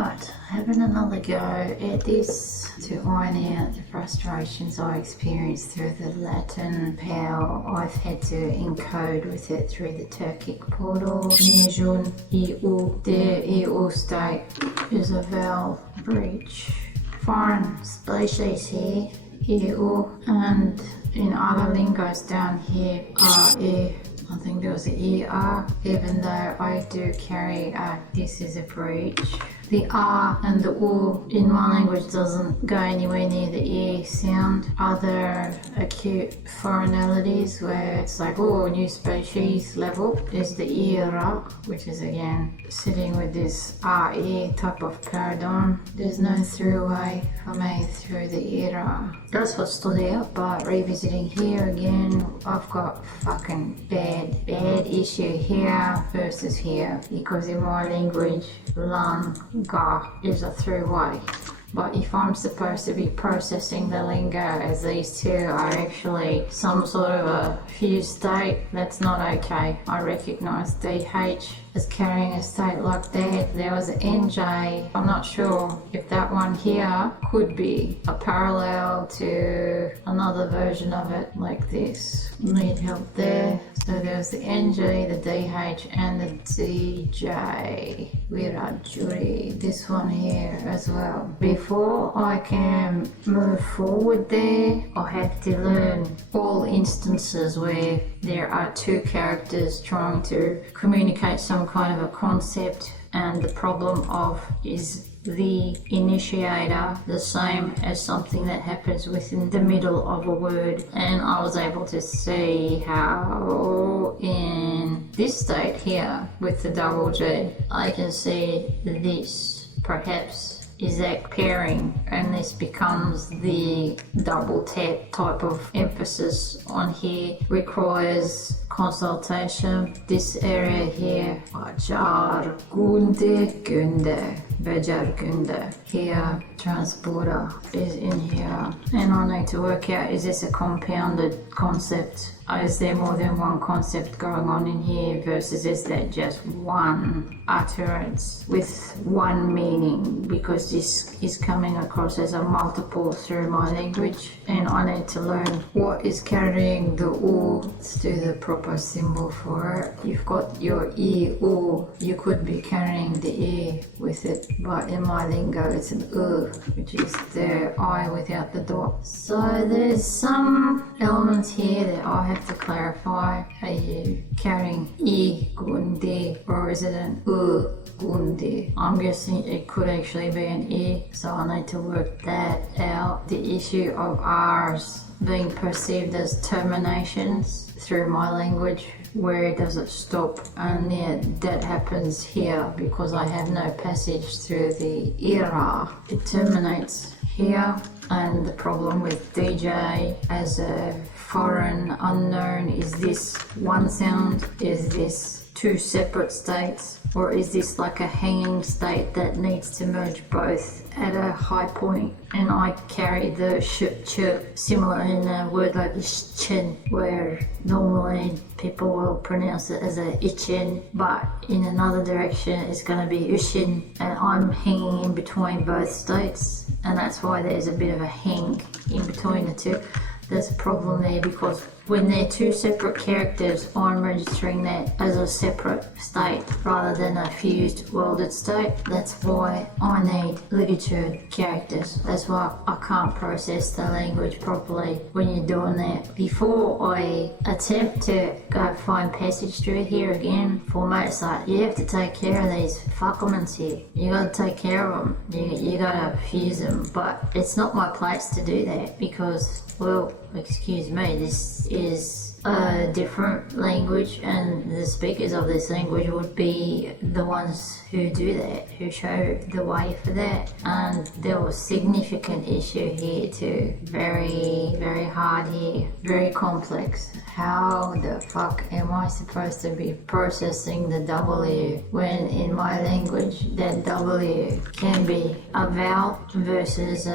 Alright, having another go at this to iron out the frustrations I experienced through the Latin, how I've had to encode with it through the Turkic portal. Mejun, EU, their EU state is a vowel breach. Foreign species here, EU, and in other lingos down here, RE. I think there was an ER, even though I do carry this is a breach. The R and the U in my language doesn't go anywhere near the E sound. Other acute foreignalities where it's like, oh, new species level is the era, which is again sitting with this RE type of paradigm. There's no throughway for me through the era. That's what stood out, but revisiting here again, I've got fucking bad issue here versus here, because in my language, lang, ga is a throughway. But if I'm supposed to be processing the lingo as these two are actually some sort of a fused state, that's not okay. I recognise DH as carrying a state like that. There was an NJ. I'm not sure if that one here could be a parallel to another version of it like this. Need help there. So there's the NJ, the DH and the DJ. Wiradjuri. This one here as well. Before I can move forward there, I have to learn all instances where there are two characters trying to communicate some kind of a concept, and the problem of is the initiator the same as something that happens within the middle of a word. And I was able to see how in this state here with the double G, I can see this perhaps is that pairing, and this becomes the double tap type of emphasis on here, requires consultation. This area here, Bacar Gunde Günde, Bacar Günde. Here, transporter is in here, and I need to work out, is this a compounded concept? Is there more than one concept going on in here versus is that just one utterance with one meaning? Because this is coming across as a multiple through my language, and I need to learn what is carrying the U. Let's do the proper symbol for it. You've got your E, U. You could be carrying the E with it, but in my lingo it's an U, which is the I without the dot. So there's some elements here that I have to clarify. Are you carrying E gundi or is it an U gundi? I'm guessing it could actually be an E, so I need to work that out. The issue of R's being perceived as terminations through my language, where does it stop? And yeah, that happens here because I have no passage through the era. It terminates here, and the problem with DJ as a foreign unknown is this one sound, is this two separate states, or is this like a hanging state that needs to merge both at a high point? And I carry the sh, similar in a word like ischin, where normally people will pronounce it as a ichin, but in another direction it's going to be ushin, and I'm hanging in between both states, and that's why there's a bit of a hang in between the two. There's a problem there because when they're two separate characters, I'm registering that as a separate state rather than a fused welded state. That's why I need ligature characters. That's why I can't process the language properly when you're doing that. Before I attempt to go find passage through here again, for mates, like, you have to take care of these fuckerments here. You gotta take care of them. You gotta fuse them. But it's not my place to do that because, well, excuse me, this is a different language, and the speakers of this language would be the ones who do that, who show the way for that. And there was significant issue here too. Very, very hard here. Very complex. How the fuck am I supposed to be processing the W when in my language that W can be a vowel versus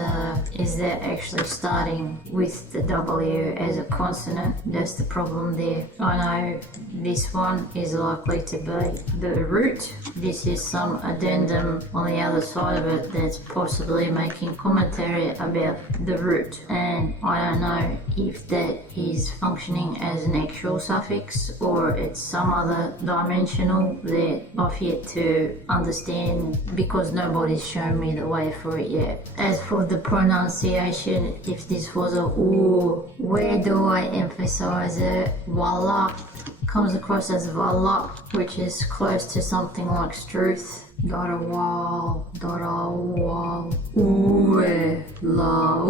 is that actually starting with the W as a consonant? That's the problem there. I know this one is likely to be the root. This is some addendum on the other side of it that's possibly making commentary about the root, and I don't know if that is functioning as an actual suffix or it's some other dimensional that I've yet to understand because nobody's shown me the way for it yet. As for the pronunciation, if this was a ooh, where do I emphasize it? Walla comes across as vala, which is close to something like struth. Dharawal, ooh la,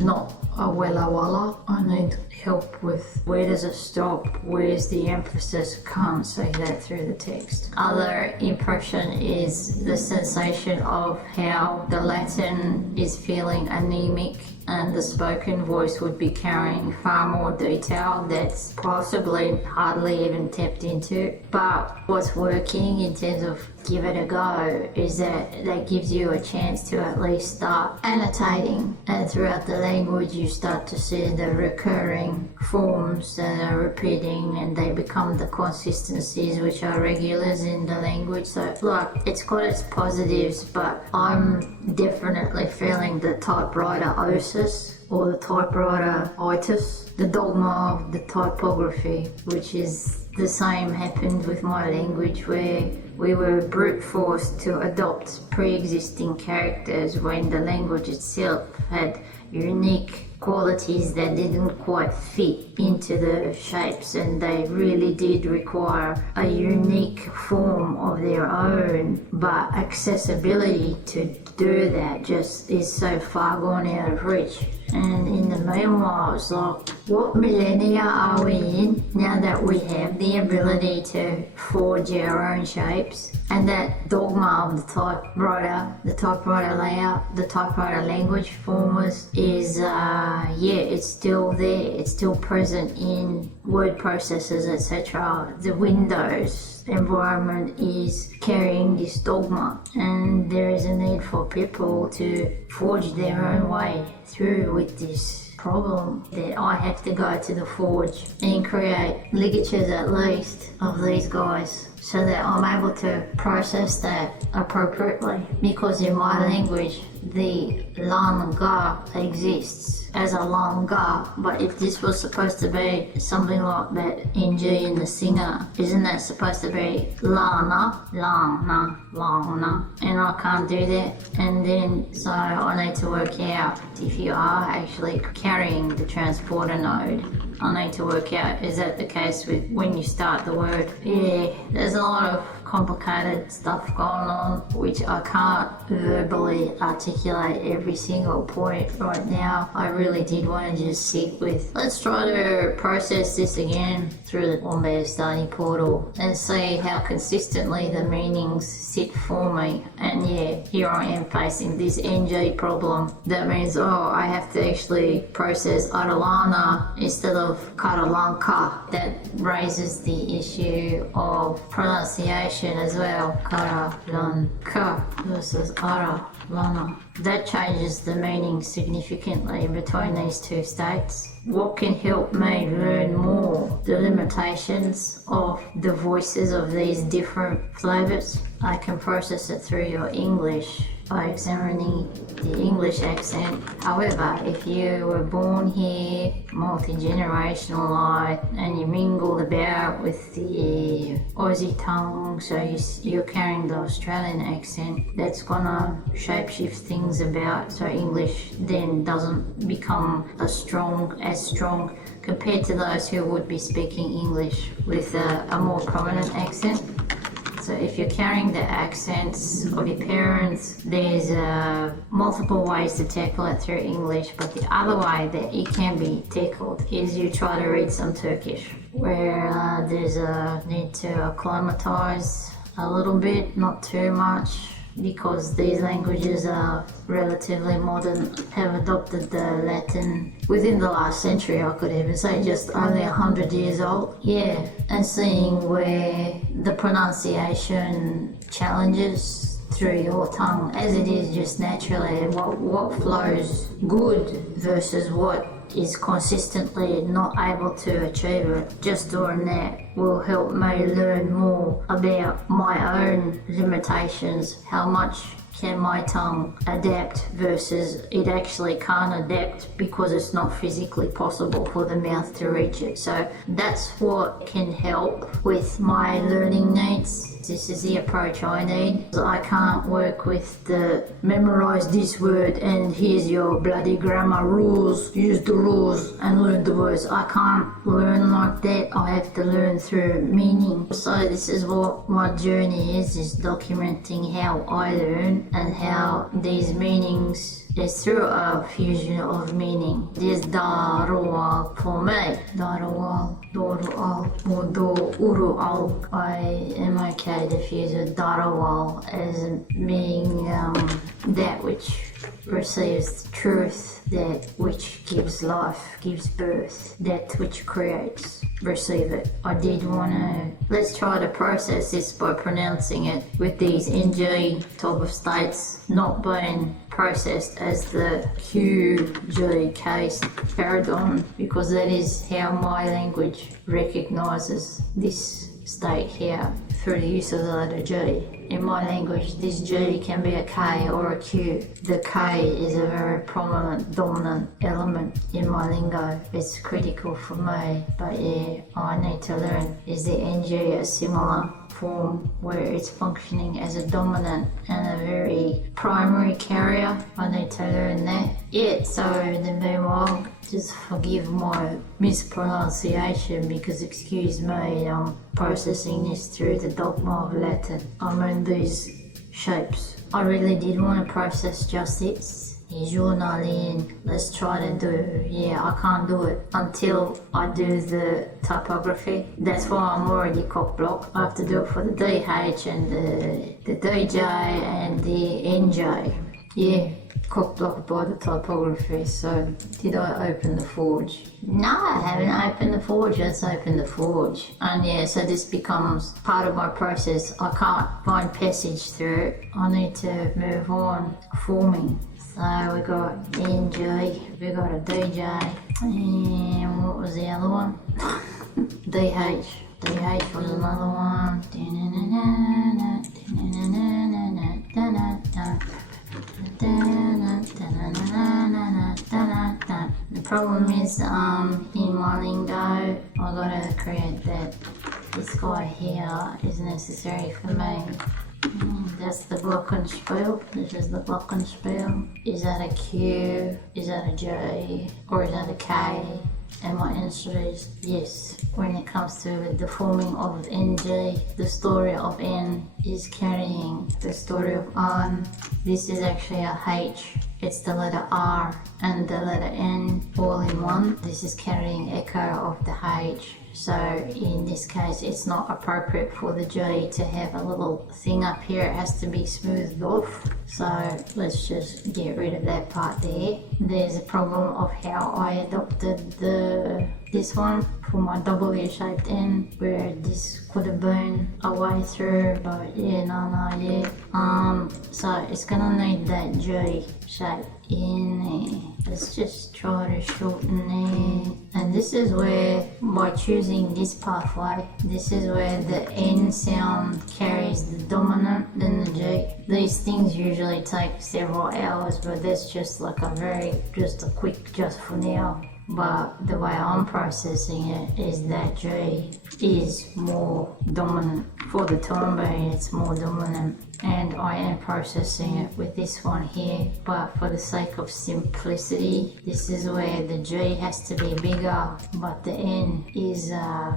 not a wella walla. I need help with where does it stop, where's the emphasis. Can't say that through the text. Other impression is the sensation of how the Latin is feeling anemic and the spoken voice would be carrying far more detail that's possibly hardly even tapped into. But what's working in terms of give it a go is that gives you a chance to at least start annotating, and throughout the language you start to see the recurring forms that are repeating and they become the consistencies which are regulars in the language. So like, it's got its positives, but I'm definitely feeling the typewriter osis or the typewriter itis, the dogma of the typography, which is the same happened with my language, where we were brute forced to adopt pre-existing characters when the language itself had unique qualities that didn't quite fit into the shapes, and they really did require a unique form of their own, but accessibility to do that just is so far gone out of reach. And in the meanwhile, it's like, what millennia are we in now that we have the ability to forge our own shapes? And that dogma of the typewriter layout, the typewriter language formers is, it's still there. It's still present in word processors, etc. The Windows environment is carrying this dogma, and there is a need for people to forge their own way through with this problem, that I have to go to the forge and create ligatures at least of these guys so that I'm able to process that appropriately, because in my language the langa exists as a langa, but if this was supposed to be something like that ng in the singer, isn't that supposed to be lana, and I can't do that. And then so I need to work out if you are actually carrying the transporter node. I need to work out, is that the case with when you start the word? Yeah, there's a lot of complicated stuff going on which I can't verbally articulate every single point right now. I really did want to just sit with, let's try to process this again through the Wombatistan portal and see how consistently the meanings sit for me. And yeah, here I am facing this NG problem. That means, I have to actually process Atalana instead of Karalanka. That raises the issue of pronunciation as well. Karalanka versus Aralana. That changes the meaning significantly between these two states. What can help me learn more the limitations of the voices of these different flavours? I can process it through your English by examining the English accent. However, if you were born here, multi-generational, and you mingled about with the Aussie tongue, so you're carrying the Australian accent, that's gonna shapeshift things about, so English then doesn't become as strong compared to those who would be speaking English with a more prominent accent. So if you're carrying the accents of your parents, there's multiple ways to tackle it through English, but the other way that it can be tackled is you try to read some Turkish, where there's a need to acclimatise a little bit, not too much, because these languages are relatively modern, have adopted the Latin within the last century, I could even say, just only 100 years old. Yeah, and seeing where the pronunciation challenges through your tongue as it is just naturally, what flows good versus what is consistently not able to achieve it. Just doing that will help me learn more about my own limitations, how much can my tongue adapt versus it actually can't adapt because it's not physically possible for the mouth to reach it. So that's what can help with my learning needs. This is the approach I need. I can't work with the memorize this word and here's your bloody grammar rules, use the rules and learn the words. I can't learn like that. I have to learn through meaning. So this is what my journey is documenting how I learn and how these meanings is through a fusion of meaning. This Dharawal for me. Dharawal, Urual. I am okay to fuse with Dharawal as being that which receives truth, that which gives life, gives birth, that which creates, receive it. I did want to, let's try to process this by pronouncing it with these NG type of states not being processed as the QG case paradigm, because that is how my language recognises this state here through the use of the letter G. In my language, this G can be a K or a Q. The K is a very prominent, dominant element in my lingo. It's critical for me, but yeah, I need to learn. Is the NG a similar form where it's functioning as a dominant and a very primary carrier? I need to learn that. Yeah, so the meanwhile, just forgive my mispronunciation because excuse me, I'm processing this through the dogma of Latin. I mean these shapes. I really did want to process just this. Journaling, let's try to do, yeah, I can't do it until I do the typography. That's why I'm already cock-blocked. I have to do it for the DH and the DJ and the NJ. Yeah, cock-blocked by the typography. So, did I open the forge? No, I haven't opened the forge. Let's open the forge. And yeah, so this becomes part of my process. I can't find passage through it. I need to move on, forming. So we got NG, we got a DJ, and what was the other one? DH. DH was another one. The problem is, in my lingo, I gotta create that. This guy here is necessary for me. That's the glockenspiel. This is the glockenspiel. Is that a Q? Is that a J? Or is that a K? And my answer is yes. When it comes to the forming of NG, the story of N is carrying the story of N. This is actually a H. It's the letter R and the letter N all in one. This is carrying echo of the H. So in this case, it's not appropriate for the G to have a little thing up here. It has to be smoothed off. So let's just get rid of that part there. There's a problem of how I adopted this one for my W-shaped N, where this could have been a way through, but yeah, yeah. So it's gonna need that G shape in there. Let's just try to shorten there. And this is where, by choosing this pathway, this is where the N sound carries the dominant, then the G. These things usually take several hours, but that's just like just a quick just for now. But the way I'm processing it is that G is more dominant. For the time being, it's more dominant. And I am processing it with this one here, but for the sake of simplicity, this is where the G has to be bigger, but the N is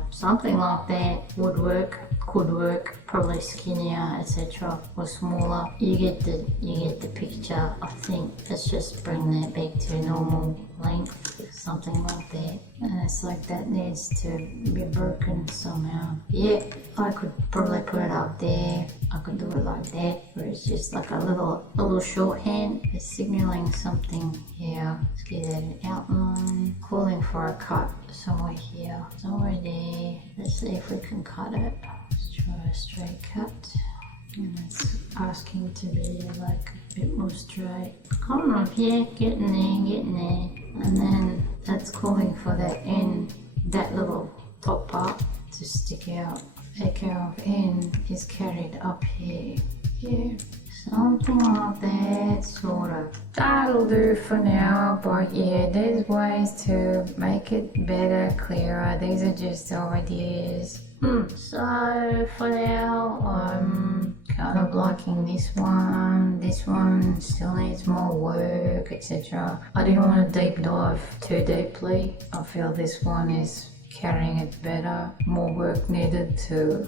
something like that. Would work, could work, probably skinnier, etc., or smaller. You get the picture. I think let's just bring that back to normal length, something like that. And it's like that needs to be broken somehow. Yeah, I could probably put it up there. I could do it like that, where it's just like a little shorthand. It's signaling something here. Let's get an outline. Calling for a cut somewhere here, somewhere there. Let's see if we can cut it. Let's try a straight cut. And it's asking to be like a bit more straight. Come on, yeah, getting there. And then That's calling for that N, that little top part to stick out. Echo of N is carried up here. Yeah, something like that, sort of. That'll do for now, but yeah, there's ways to make it better, clearer. These are just ideas. So for now, I'm kind of liking this one. This one still needs more work, etc. I didn't want to deep dive too deeply. I feel this one is carrying it better. More work needed to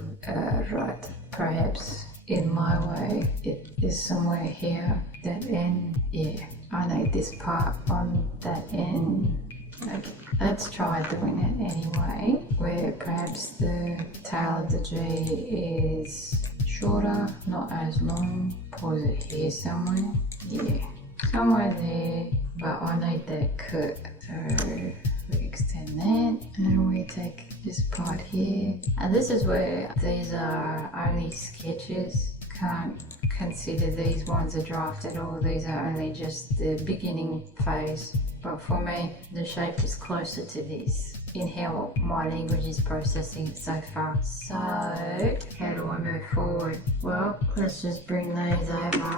write, perhaps in my way. It is somewhere here. That N, yeah. I need this part on that N. Okay, let's try doing it anyway, where perhaps the tail of the G is shorter, not as long. Pause it here somewhere. Yeah, somewhere there, but I need that cut. So we extend that and we take this part here. And this is where these are only sketches. Can't consider these ones a draft at all. These are only just the beginning phase. But for me, the shape is closer to this in how my language is processing it so far. So, how do I move forward? Well, let's just bring these over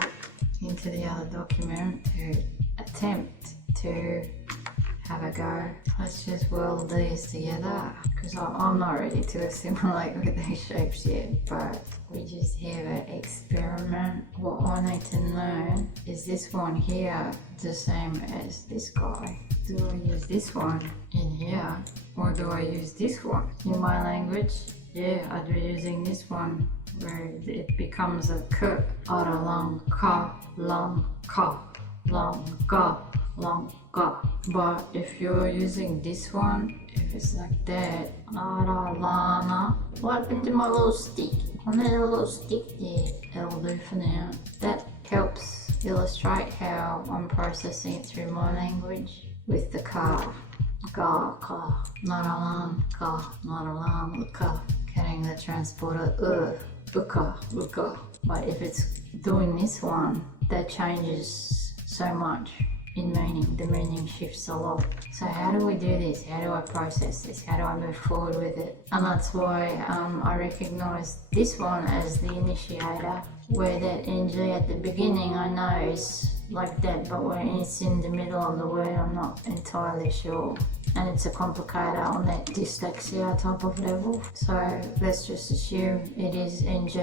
into the other document to attempt to have a go. Let's just weld these together because I'm not ready to assimilate with these shapes yet, but we just have an experiment. What I need to know is this one here the same as this guy? Do I use this one in here or do I use this one? In my language, yeah, I'd be using this one where it becomes a k, ara lang ka, long ka. But if you're using this one, if it's like that, ara lana. What happened to my little stick? I need a little stick there. That'll do for now. That helps illustrate how I'm processing it through my language with the ka, naralan, ka, carrying the transporter, uka. But if it's doing this one, that changes so much in meaning. The meaning shifts a lot. So how do we do this? How do I process this? How do I move forward with it? And that's why I recognize this one as the initiator, where that NG at the beginning I know is like that, but when it's in the middle of the word I'm not entirely sure. And it's a complicator on that dyslexia type of level. So let's just assume it is NG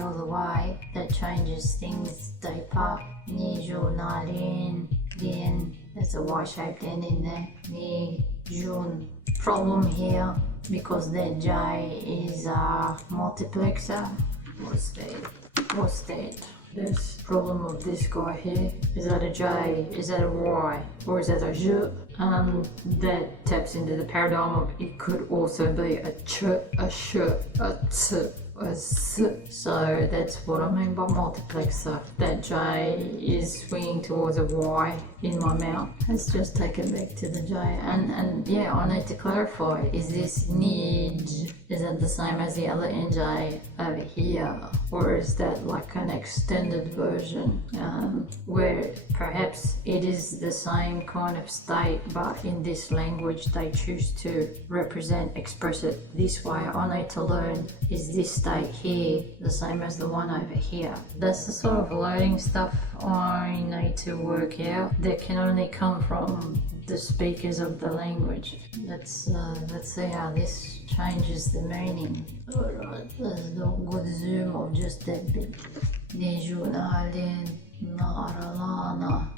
all the way. That changes things deeper. Nijun, Nalin, Lin, there's a Y-shaped N in there. Nijun. Problem here, because that J is a multiplexer. What's that? This problem of this guy here. Is that a J? Is that a Y? Or is that a J? That taps into the paradigm of it could also be a ch, a sh, a t, a s. So that's what I mean by multiplexer. That J is swinging towards a Y in my mouth. Let's just take it back to the J. And yeah, I need to clarify. Is this nij? Is that the same as the other NJ over here? Or is that like an extended version where perhaps it is the same kind of state, but in this language they choose to express it this way? I need to learn, is this state here the same as the one over here? That's the sort of learning stuff I need to work out that can only come from the speakers of the language. Let's see how this changes the meaning. Alright, there's no good zoom of just that bit. Nejunalin, naralana,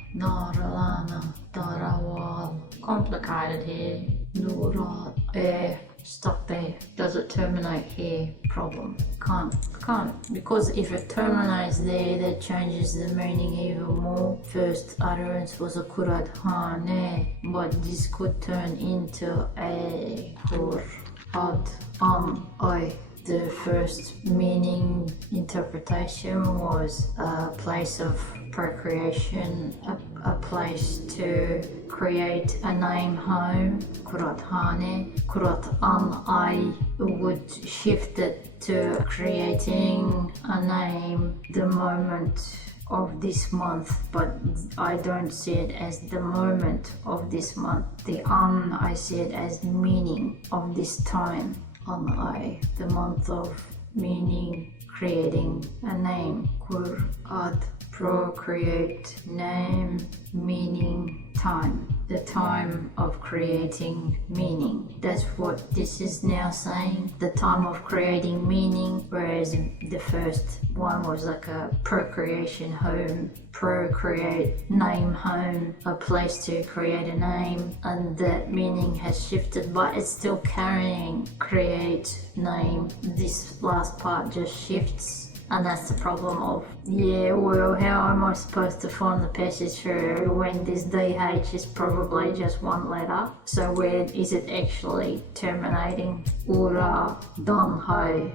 Dharawal. Complicated here. Nurat, stuck there. Does it terminate here? Problem. Can't. Because if it terminates there, that changes the meaning even more. First utterance was a kurat hane, but this could turn into a hur, ad, I. The first meaning interpretation was a place of procreation, a place to create a name home, kurat hane. Kurat I would shift it to creating a name the moment of this month, but I don't see it as the moment of this month. The I see it as meaning of this time. The month of meaning, creating a name. Kur, ad, procreate, name, meaning, time. The time of creating meaning. That's what this is now saying. The time of creating meaning, whereas the first one was like a procreation home, procreate, name home, a place to create a name, and that meaning has shifted, but it's still carrying create, name. This last part just shifts. And that's the problem of, how am I supposed to find the passage through when this DH is probably just one letter? So where is it actually terminating? Ura, dan, hai.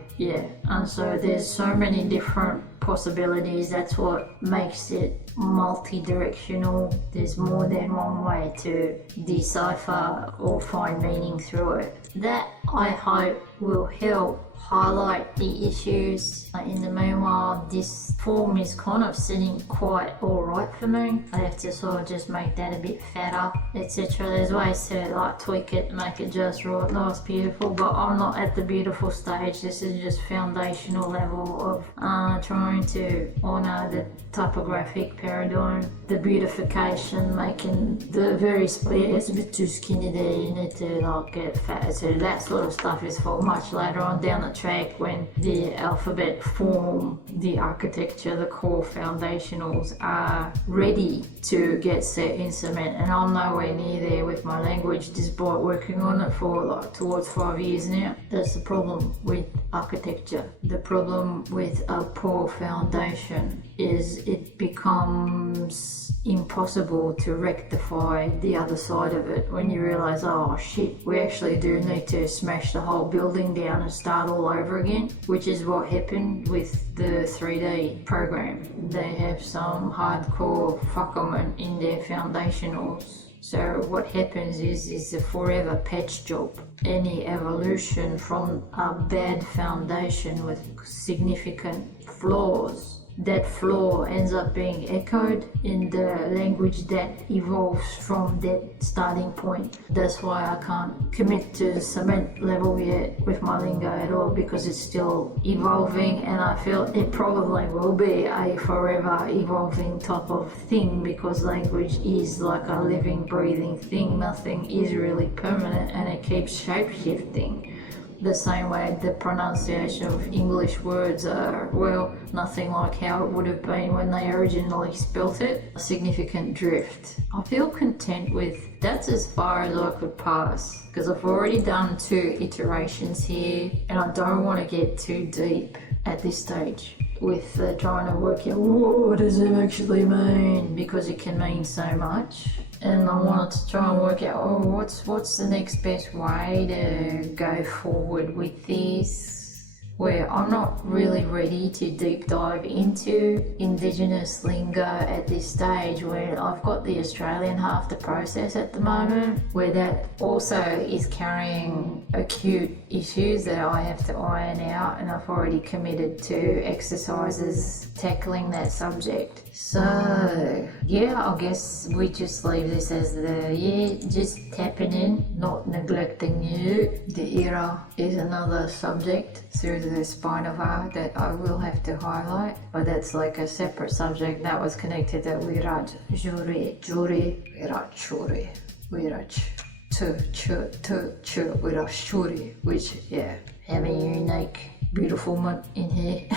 And so there's so many different possibilities. That's what makes it multi-directional. There's more than one way to decipher or find meaning through it. That, I hope, will help highlight the issues. In the meanwhile, this form is kind of sitting quite alright for me. I have to sort of just make that a bit fatter, etc. There's ways to like tweak it, make it just right, nice, beautiful, but I'm not at the beautiful stage. This is just foundational level of trying to honour the typographic paradigm, the beautification, making the very it's a bit too skinny there, you need to like get fatter. So that sort of stuff is for much later on down the track when the alphabet form, the architecture, the core foundationals are ready to get set in cement, and I'm nowhere near there with my language despite working on it for like towards 5 years now. That's the problem with architecture. The problem with a poor foundation is it becomes impossible to rectify the other side of it when you realize, oh shit, we actually do need to smash the whole building down and start all over again, which is what happened with the 3D program. They have some hardcore fucklement in their foundationals. So what happens is a forever patch job. Any evolution from a bad foundation with significant flaws, that flaw ends up being echoed in the language that evolves from that starting point. That's why I can't commit to the cement level yet with my lingo at all, because it's still evolving, and I feel it probably will be a forever evolving type of thing, because language is like a living, breathing thing. Nothing is really permanent, and it keeps shape-shifting. The same way the pronunciation of English words are, well, nothing like how it would have been when they originally spelt it. A significant drift. I feel content with that's as far as I could pass, because I've already done 2 iterations here, and I don't want to get too deep at this stage with trying to work out what does it actually mean, because it can mean so much. And I wanted to try and work out, what's the next best way to go forward with this, where I'm not really ready to deep dive into Indigenous lingo at this stage, where I've got the Australian half to process at the moment, where that also is carrying acute issues that I have to iron out, and I've already committed to exercises tackling that subject. So I guess we just leave this as just tapping in, not neglecting you. The era is another subject through the Spinova that I will have to highlight, but that's like a separate subject that was connected to Wiradjuri, Wiradjuri, which have a unique, beautiful moment in here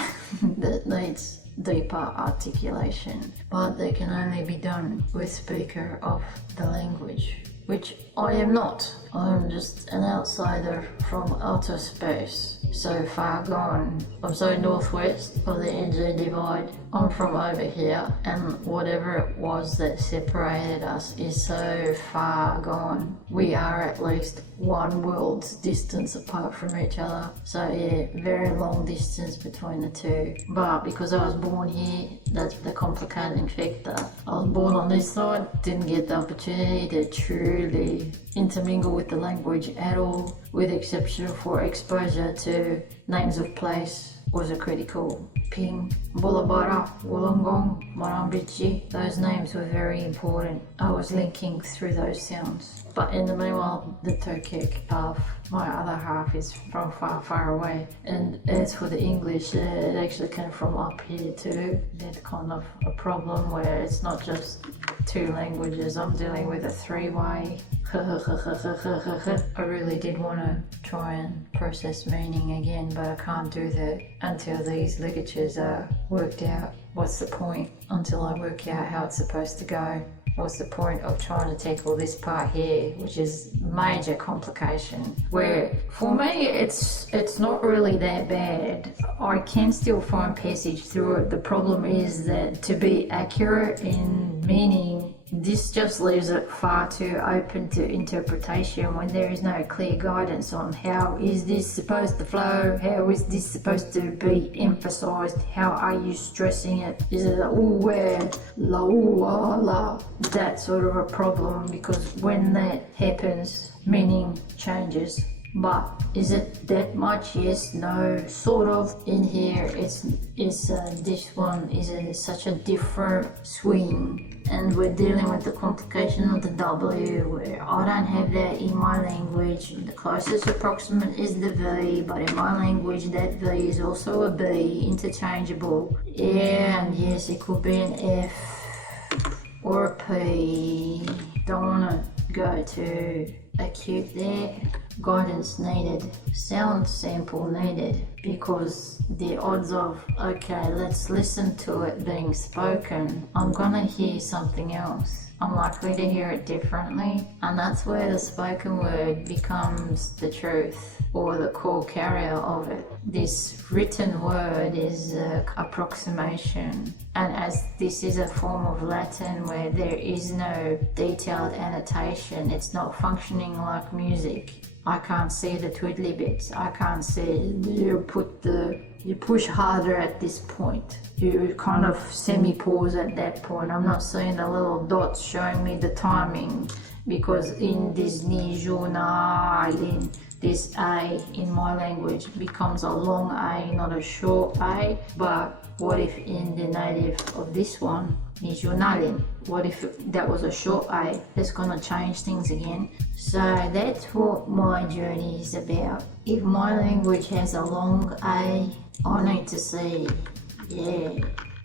that needs deeper articulation, but they can only be done with speaker of the language, which I am not. I'm just an outsider from outer space, so far gone. I'm so northwest of the NZ divide. I'm from over here, and whatever it was that separated us is so far gone. We are at least one world's distance apart from each other. So very long distance between the two. But because I was born here, that's the complicating factor. I was born on this side, didn't get the opportunity to truly intermingle with the language at all, with exception for exposure to names of place, was a critical. Ping, Bulabara, Wollongong, Murrumbidgee, those names were very important. I was linking through those sounds. But in the meanwhile, the turkic half, my other half is from far, far away. And as for the English, it actually came from up here too. That's kind of a problem where it's not just two languages, I'm dealing with a three-way. I really did want to try and process meaning again, but I can't do that until these ligatures are worked out. What's the point until I work out how it's supposed to go? What's the point of trying to tackle this part here, which is major complication, where for me it's not really that bad. I can still find passage through it. The problem is that to be accurate in meaning, this just leaves it far too open to interpretation when there is no clear guidance on how is this supposed to flow, how is this supposed to be emphasized, how are you stressing it, is it a ooh, where, la ooh, la, that sort of a problem, because when that happens, meaning changes. But is it that much? Yes, no, sort of. In here, it's this one is such a different swing, and we're dealing with the complication of the W, where I don't have that in my language. The closest approximate is the V, but in my language, that V is also a B, interchangeable. Yeah, and yes, it could be an F or a P. Don't want to go too acute there. Guidance needed, sound sample needed, because the odds of, okay, let's listen to it being spoken, I'm gonna hear something else. I'm likely to hear it differently, and that's where the spoken word becomes the truth or the core carrier of it. This written word is an approximation, and as this is a form of Latin where there is no detailed annotation, it's not functioning like music. I can't see the twiddly bits. I can't see you push harder at this point. You kind of semi-pause at that point. I'm not seeing the little dots showing me the timing, because in this ni, ju, na, lin, this A in my language becomes a long A, not a short A. But what if in the native of this one, ni, ju, na, lin, what if that was a short A? That's gonna change things again. So that's what my journey is about. If my language has a long A, I need to see, yeah,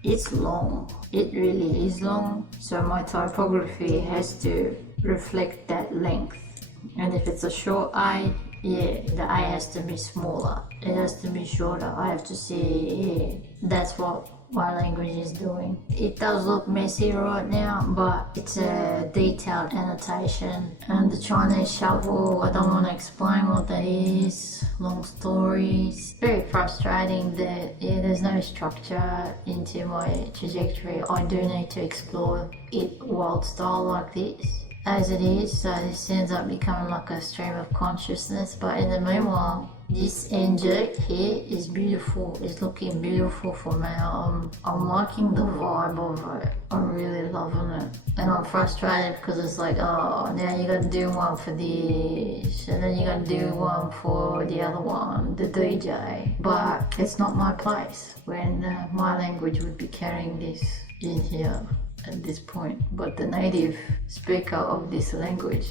it's long. It really is long. So my typography has to reflect that length. And if it's a short A, yeah, the A has to be smaller. It has to be shorter. I have to see, yeah, that's what my language is doing. It does look messy right now, but it's a detailed annotation. And the Chinese shuffle, I don't want to explain what that is. Long stories. Very frustrating that, yeah, there's no structure into my trajectory. I do need to explore it wild style like this as it is, so this ends up becoming like a stream of consciousness. But in the meanwhile, this NG here is beautiful. It's looking beautiful for me. I'm liking the vibe of it. I'm really loving it. And I'm frustrated because it's like, oh, now you gotta do one for this, and then you gotta do one for the other one, the DJ. But it's not my place when my language would be carrying this in here at this point. But the native speaker of this language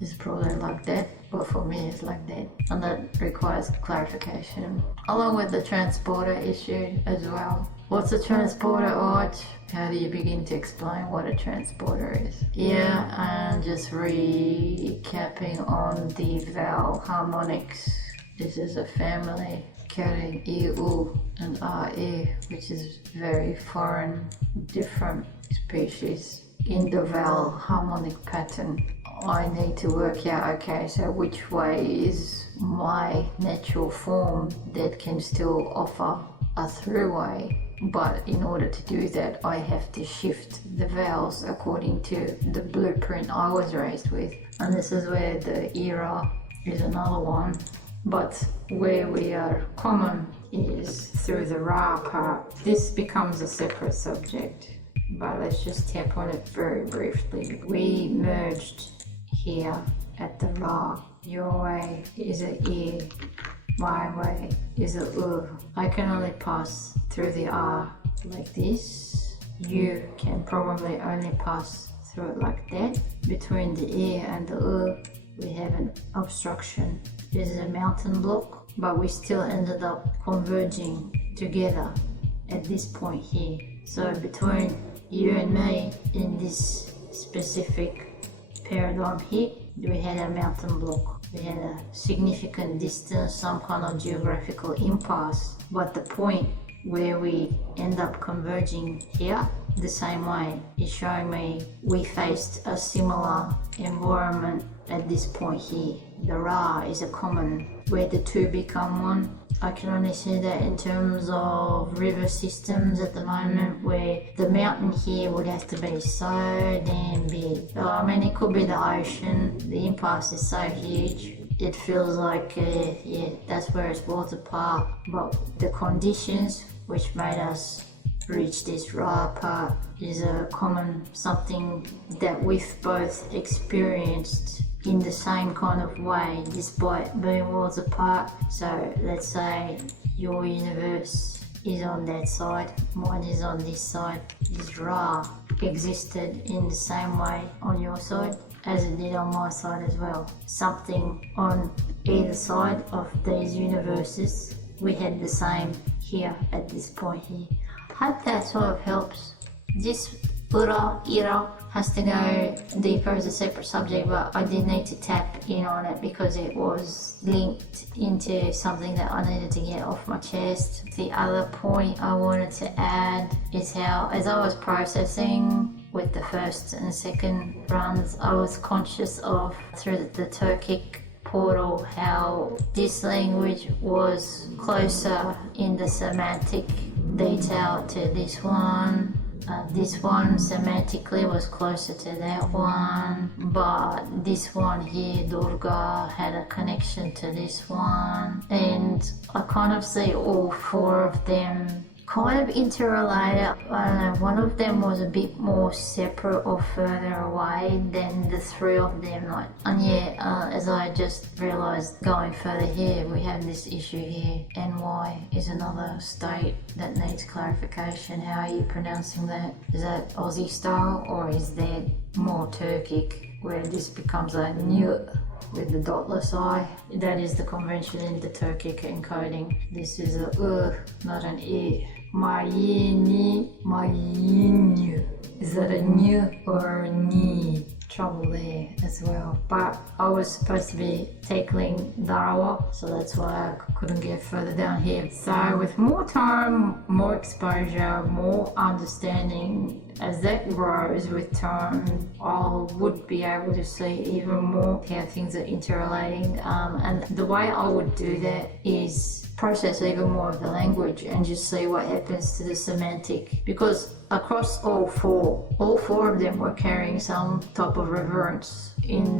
is probably like that, but for me it's like that, and that requires clarification, along with the transporter issue as well. What's a transporter, Arch? How do you begin to explain what a transporter is? Yeah, and just recapping on the vowel harmonics. This is a family carrying E, U, and R-E, which is very foreign, different species in the vowel harmonic pattern. I need to work out, okay, so which way is my natural form that can still offer a throughway? But in order to do that, I have to shift the vowels according to the blueprint I was raised with. And this is where the era is another one. But where we are common is through the Ra part. This becomes a separate subject, but let's just tap on it very briefly. We merged here at the Ra. Your way is an ear, My way is a I can only pass through the R like this. You can probably only pass through it like that. Between the E and the we have an obstruction. This is a mountain block, but we still ended up converging together at this point here. So between you and me in this specific paradigm here, we had a mountain block. We had a significant distance, some kind of geographical impasse, but the point where we end up converging here the same way is showing me we faced a similar environment at this point here. The Ra is a common where the two become one. I can only see that in terms of river systems at the moment, where the mountain here would have to be so damn big. I mean, it could be the ocean. The impasse is so huge. It feels like, yeah, that's where it's water apart. But the conditions which made us reach this Ra part is a common something that we've both experienced in the same kind of way, despite being worlds apart. So let's say your universe is on that side, mine is on this side. This Ra existed in the same way on your side as it did on my side as well. Something on either side of these universes, we had the same here at this point here. Hope that sort of helps. This Ira has to go deeper as a separate subject, but I did need to tap in on it because it was linked into something that I needed to get off my chest. The other point I wanted to add is how, as I was processing with the first and second runs, I was conscious of, through the turkic portal, how this language was closer in the semantic detail to this one. This one semantically was closer to that one, but this one here, Dhurga, had a connection to this one, and I kind of see all four of them kind of interrelated. I don't know, one of them was a bit more separate or further away than the three of them. And yeah, as I just realised going further here, we have this issue here. NY is another state that needs clarification. How are you pronouncing that? Is that Aussie style, or is that more Turkic, where this becomes a new with the dotless I? That is the convention in the Turkic encoding. This is a not an E. Mayini. Is that a new or a ni? Trouble there as well. But I was supposed to be tackling Dharawal, so that's why I couldn't get further down here. So with more time, more exposure, more understanding, as that grows with time, I would be able to see even more how things are interrelating. And the way I would do that is process even more of the language and just see what happens to the semantic, because across all four of them were carrying some type of reverence in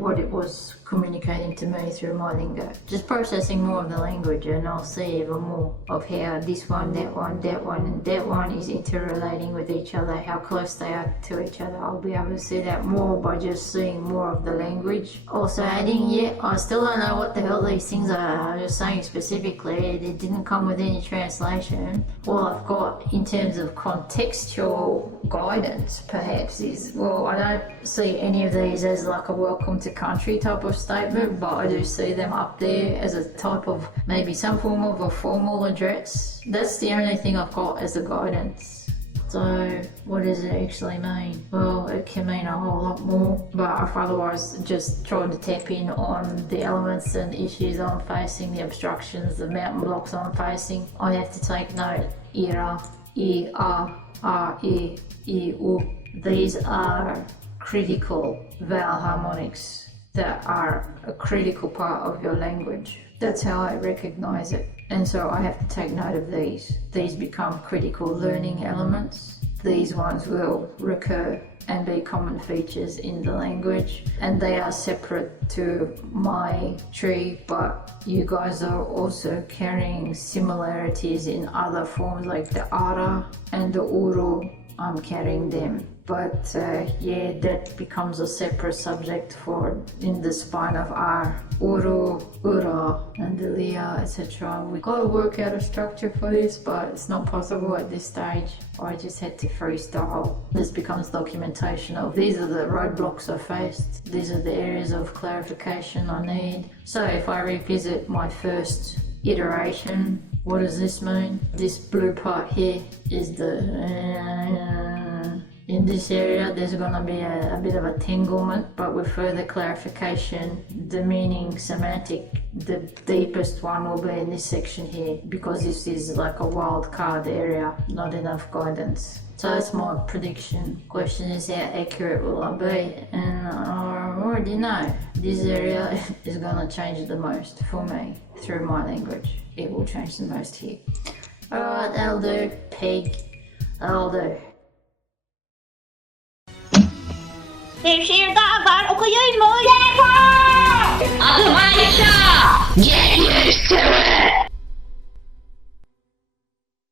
what it was communicating to me through my lingo. Just processing more of the language, and I'll see even more of how this one, that one, that one, and that one is interrelating with each other, how close they are to each other. I'll be able to see that more by just seeing more of the language. Also adding, yeah, I still don't know what the hell these things are. I'm just saying specifically, it didn't come with any translation. All I've got in terms of contextual guidance perhaps is, well, I don't see any of these as like a welcome to country type of statement, but I do see them up there as a type of maybe some form of a formal address. That's the only thing I've got as a guidance. So what does it actually mean? Well, it can mean a whole lot more, but I've otherwise just tried to tap in on the elements and issues I'm facing, the obstructions, the mountain blocks I'm facing. I have to take note. Ira, I, A, R, I, U. These are critical vowel harmonics that are a critical part of your language. That's how I recognize it. And so I have to take note of these. These become critical learning elements. These ones will recur and be common features in the language, and they are separate to my tree, but you guys are also carrying similarities in other forms like the Ara and the Uru. I'm carrying them But yeah, that becomes a separate subject for in the spine of R. Uru, Ura, and the Lia, etc. We gotta work out a structure for this, but it's not possible at this stage. I just had to freestyle. This becomes documentation of these are the roadblocks I faced. These are the areas of clarification I need. So if I revisit my first iteration, what does this mean? This blue part here is the... in this area there's gonna be a bit of entanglement, but with further clarification, the meaning semantic, the deepest one will be in this section here, because this is like a wild card area, not enough guidance. So that's my prediction. Question is, how accurate will I be? And I already know this area is gonna change the most for me through my language. It will change the most here. Alright, that'll do. Peg, that'll do. Bir şiir daha var, okuyayım mı? Yeter! Adım Ayşe! Gelirse